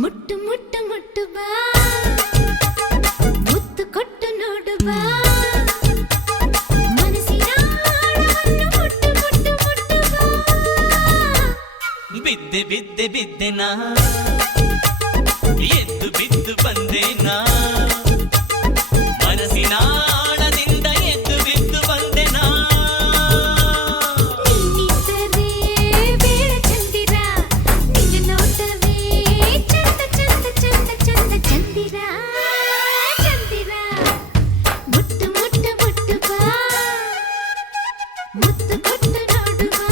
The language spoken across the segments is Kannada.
ಮುಟ್ಟು ಮುಟ್ಟು ಮುಟ್ಟು ಬಾ, ಮುತ್ತು ಕೊಟ್ಟು ನೋಡು ಬಾ, ಮನಸ್ಸಿನ ಆಳವನ್ನು ಮುಟ್ಟು ಮುಟ್ಟು ಮುಟ್ಟು ಬಾ. ಬಿದ್ದೆ ಬಿದ್ದೆ ಬಿದ್ದೆ ನಾ, ಎದ್ದು ಬಿದ್ದು ಬಂದೆ ನಾ, ಮನಸ್ಸಿನ ಆಳದಿಂದ ಎದ್ದು ಬಿದ್ದು ಬಂದೆ ನಾ. ನೀನಿದ್ದರೆ ಬೇಡ ಚಂದಿರ, ನಿನ್ನ ನೋಟವೇ ಚಂದ ಚಂದ ಚಂದ ಚಂದ ಚಂದಿರ ಚಂದಿರ. ಮುಟ್ಟು ಮುಟ್ಟು ಮುಟ್ಟು ಬಾ, ಮುತ್ತು ಕೊಟ್ಟು ನೋಡು ಬಾ,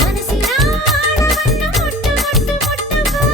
ಮನಸ್ಸಿನ ಆಳವನ್ನು ಮುಟ್ಟು ಮುಟ್ಟು ಮುಟ್ಟು ಬಾ.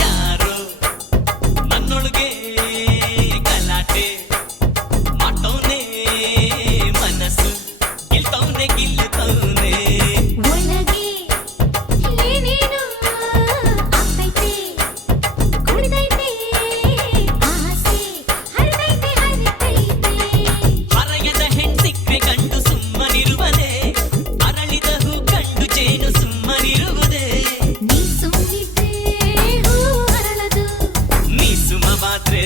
ಯಾರೋ ನನ್ನೊಳಗೆ ಗಲಾಟೆ ಮಾಡ್ತವ್ನೆ, ಮನಸ್ಸು ಗೆಲ್ತವ್ನೆ ಗಿಲ್ತವ್ನೆ. ಒಳಗೆ ಏನೇನೋ ಆಗ್ತೈತೆ, ಕುಣಿದೈತೆ ಆಸೆ, ಹರಿದೈತೆ ಹರಿದೈತೆ. ಹರೆಯದ ಹೆಣ್ಸಿಕ್ರೆ ಕಂಡು ಸುಮ್ಮನಿರುವದೆ, ಅರಳಿದ ಹೂ ಕಂಡು ಜೇನು ಸುಮ್ಮನಿರುವುದೇ. ನೀ ಸುಮ್ನಿದ್ರೆ ಹೂ ಅರಳದು, ನೀ ಸುಮವಾದ್ರೆ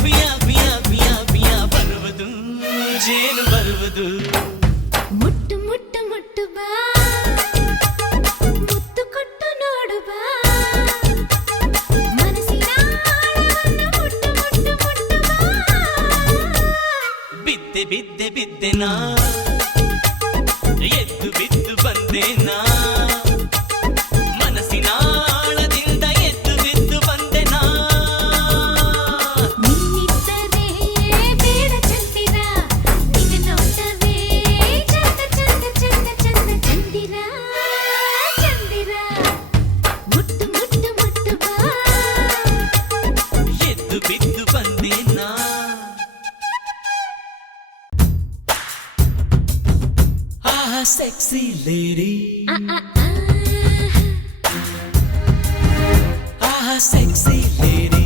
ಕುಯ್ಯ ಕುಯ್ಯ ಕುಯ್ಯ ಕುಯ್ಯ ಬರುವುದು, ಜೇನು ಬರುವುದು. ಮುಟ್ಟು ಮುಟ್ಟು ಮುಟ್ಟು ಬಾ, ಮುತ್ತು ಕೊಟ್ಟು ನೋಡು ಬಾ, ಮನಸ್ಸಿನ ಆಳವನ್ನು ಮುಟ್ಟು ಮುಟ್ಟು ಮುಟ್ಟು ಬಾ. ಬಿದ್ದೆ ಬಿದ್ದೆ ಬಿದ್ದೆ ನಾ, ಎದ್ದು ಬಿದ್ದು ಬಂದೆ ನಾ, ಮನಸ್ಸಿನ ಆಳದಿಂದ ಎದ್ದು ಬಿದ್ದು ಬಂದೆ ನಾ. ನೀನಿದ್ದರೆ ಬೇಡ ಚಂದಿರ, ನಿನ್ನ ನೋಟವೇ ಚಂದ ಚಂದ ಚಂದ ಚಂದ ಚಂದಿರ ಚಂದಿರ. ಮುಟ್ಟು ಮುಟ್ಟು ಮುಟ್ಟು ಬಾ, ಎದ್ದು ಬಿದ್ದು ಬಂದೆ ನಾ. ಆಹಾ ಸೆಕ್ಸಿ ಲೇಡಿ, ಆ ಆ ಆ. ಆಹಾ ಸೆಕ್ಸಿ ಲೇಡಿ.